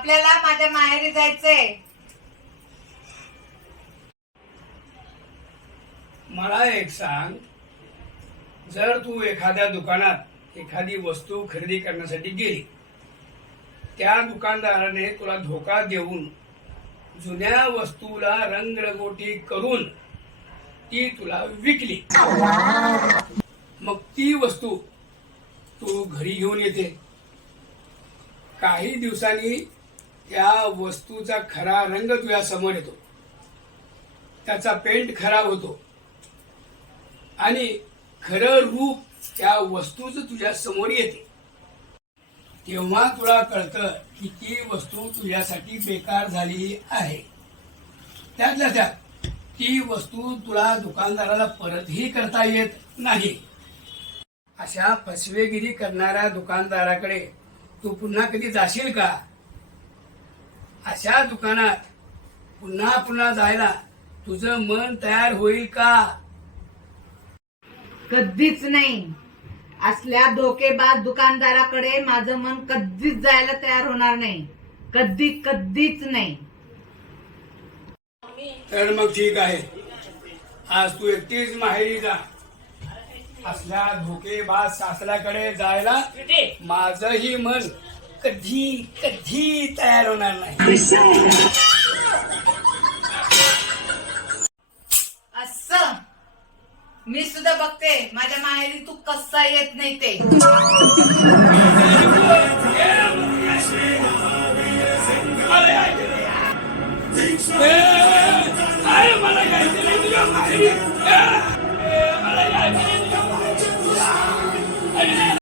आपल्याला माझ्या माहेरी जायचंय. मला एक सांग. जर तू एखाद्या दुकानात एखादी वस्तू खरेदी करण्यासाठी गेली त्या दुकानदाराने तुला धोका देऊन जुन्या वस्तूला रंगरंगोटी करून ती तुला विकली. मग ती वस्तू तू घरी घेऊन येते. काही दिवसांनी त्या वस्तूचा खरा रंग तुझ्या समोर येतो. त्याचा पेंट खराब होतो. आणि खरं रूप त्या वस्तूच तुझ्या समोर येते. तेव्हा तुला कळतं की ती वस्तू तुझ्यासाठी बेकार झाली आहे. त्यातल्या त्यात ती वस्तू तुला दुकानदाराला परतही करता येत नाही. अशा फसवेगिरी करणाऱ्या दुकानदाराकडे तू पुन्हा कधी जाशील का? अशा दुकानात पुन्हा पुन्हा जायला तुझं मन तयार होईल का? कधीच नाही. असल्या धोकेबाज दुकानदाराकडे माझं मन कधीच जायला तयार होणार नाही. कधी कधीच नाही. तर मग ठीक आहे. आज तू एकटीच माहेरी जा. असल्या धोकेबाज सासऱ्याकडे जायला माझंही मन कधी कधी तयार होणार नाही. असं. मी सुद्धा बघते माझ्या माहेरी तू कसा येत नाही ते. मला